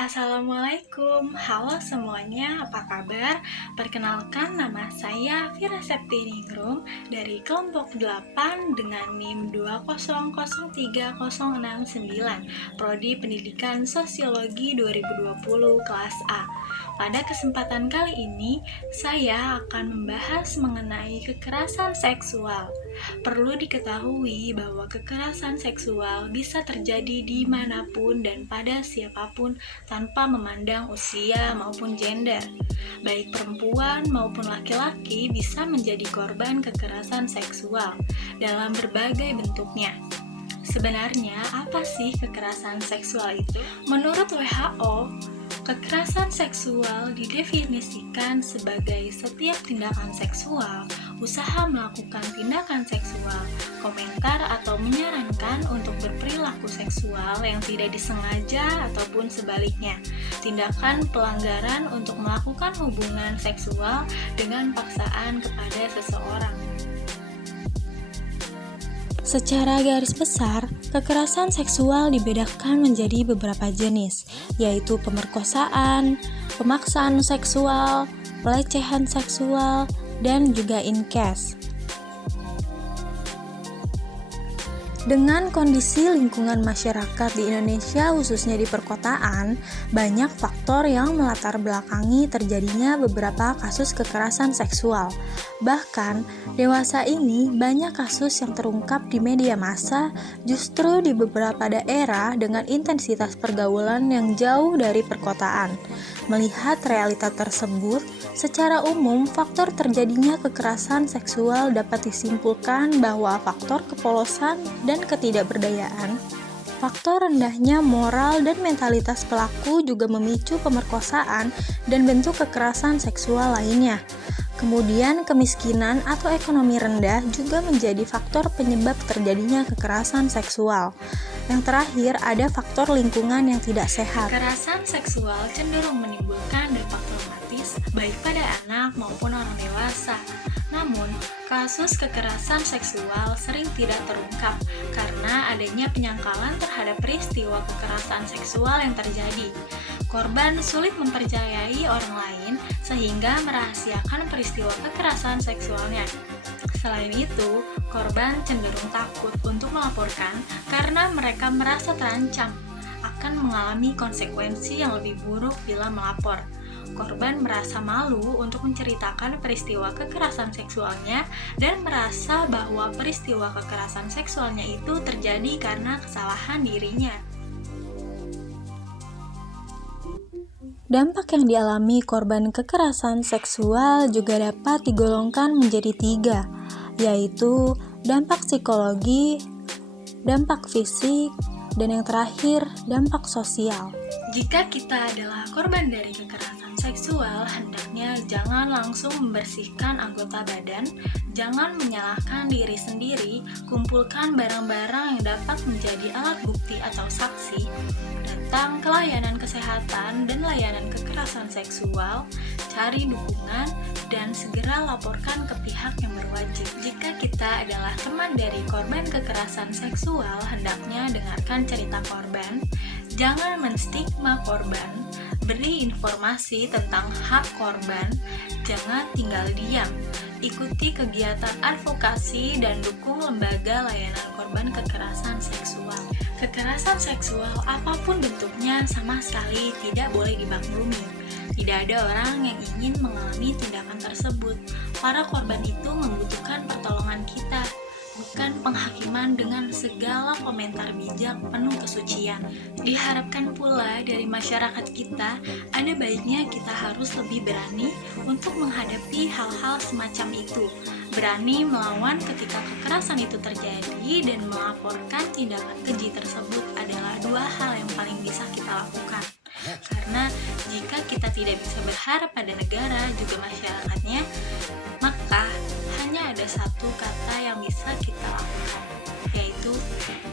Assalamualaikum, halo semuanya, apa kabar? Perkenalkan, nama saya Fira Septiningrum dari kelompok 8 dengan NIM 2003069, Prodi Pendidikan Sosiologi 2020 kelas A. Pada kesempatan kali ini, saya akan membahas mengenai kekerasan seksual. Perlu diketahui bahwa kekerasan seksual bisa terjadi dimanapun dan pada siapapun tanpa memandang usia maupun gender. Baik perempuan maupun laki-laki bisa menjadi korban kekerasan seksual dalam berbagai bentuknya. Sebenarnya apa sih kekerasan seksual itu? Menurut WHO, kekerasan seksual didefinisikan sebagai setiap tindakan seksual, usaha melakukan tindakan seksual, komentar atau menyarankan untuk berperilaku seksual yang tidak disengaja ataupun sebaliknya, tindakan pelanggaran untuk melakukan hubungan seksual dengan paksaan kepada seseorang. Secara garis besar, kekerasan seksual dibedakan menjadi beberapa jenis, yaitu pemerkosaan, pemaksaan seksual, pelecehan seksual, dan juga incest. Dengan kondisi lingkungan masyarakat di Indonesia, khususnya di perkotaan, banyak faktor yang melatar belakangi terjadinya beberapa kasus kekerasan seksual. Bahkan, dewasa ini banyak kasus yang terungkap di media massa justru di beberapa daerah dengan intensitas pergaulan yang jauh dari perkotaan. Melihat realita tersebut, secara umum faktor terjadinya kekerasan seksual dapat disimpulkan bahwa faktor kepolosan dan ketidakberdayaan, faktor rendahnya moral dan mentalitas pelaku juga memicu pemerkosaan dan bentuk kekerasan seksual lainnya. Kemudian kemiskinan atau ekonomi rendah juga menjadi faktor penyebab terjadinya kekerasan seksual. Yang terakhir, ada faktor lingkungan yang tidak sehat. Kekerasan seksual cenderung menimbulkan dampak traumatis baik pada anak maupun orang dewasa. Namun, kasus kekerasan seksual sering tidak terungkap karena adanya penyangkalan terhadap peristiwa kekerasan seksual yang terjadi. Korban sulit mempercayai orang lain sehingga merahasiakan peristiwa kekerasan seksualnya. Selain itu, korban cenderung takut untuk melaporkan karena mereka merasa terancam akan mengalami konsekuensi yang lebih buruk bila melapor. Korban merasa malu untuk menceritakan peristiwa kekerasan seksualnya dan merasa bahwa peristiwa kekerasan seksualnya itu terjadi karena kesalahan dirinya. Dampak yang dialami korban kekerasan seksual juga dapat digolongkan menjadi 3, yaitu dampak psikologi, dampak fisik, dan yang terakhir, dampak sosial. Jika kita adalah korban dari kekerasan seksual, hendaknya jangan langsung membersihkan anggota badan, jangan menyalahkan diri sendiri, kumpulkan barang-barang yang dapat menjadi alat bukti atau saksi, datang ke layanan kesehatan dan layanan kekerasan seksual, cari dukungan, dan segera laporkan ke pihak yang berwajib. Jika kita adalah teman dari korban kekerasan seksual, hendaknya dengarkan cerita korban, jangan menstigma korban, beri informasi tentang hak korban, jangan tinggal diam, ikuti kegiatan advokasi dan dukung lembaga layanan korban kekerasan seksual. Kekerasan seksual apapun bentuknya sama sekali tidak boleh dimaklumi. Tidak ada orang yang ingin mengalami tindakan tersebut. Para korban itu membutuhkan pertolongan kita, bukan penghakiman dengan segala komentar bijak penuh kesucian. Diharapkan pula dari masyarakat kita, ada baiknya kita harus lebih berani untuk menghadapi hal-hal semacam itu. Berani melawan ketika kekerasan itu terjadi dan melaporkan tindakan keji tersebut adalah 2 hal yang paling bisa kita lakukan. Karena jika kita tidak bisa berharap pada negara juga masyarakatnya, maka hanya ada satu kata yang bisa kita lakukan, yaitu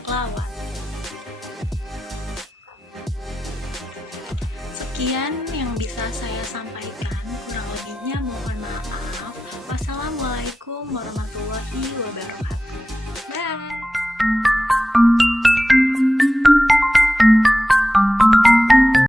lawan. Sekian yang bisa saya sampaikan, kurang lebihnya mohon maaf. Wassalamualaikum warahmatullahi wabarakatuh.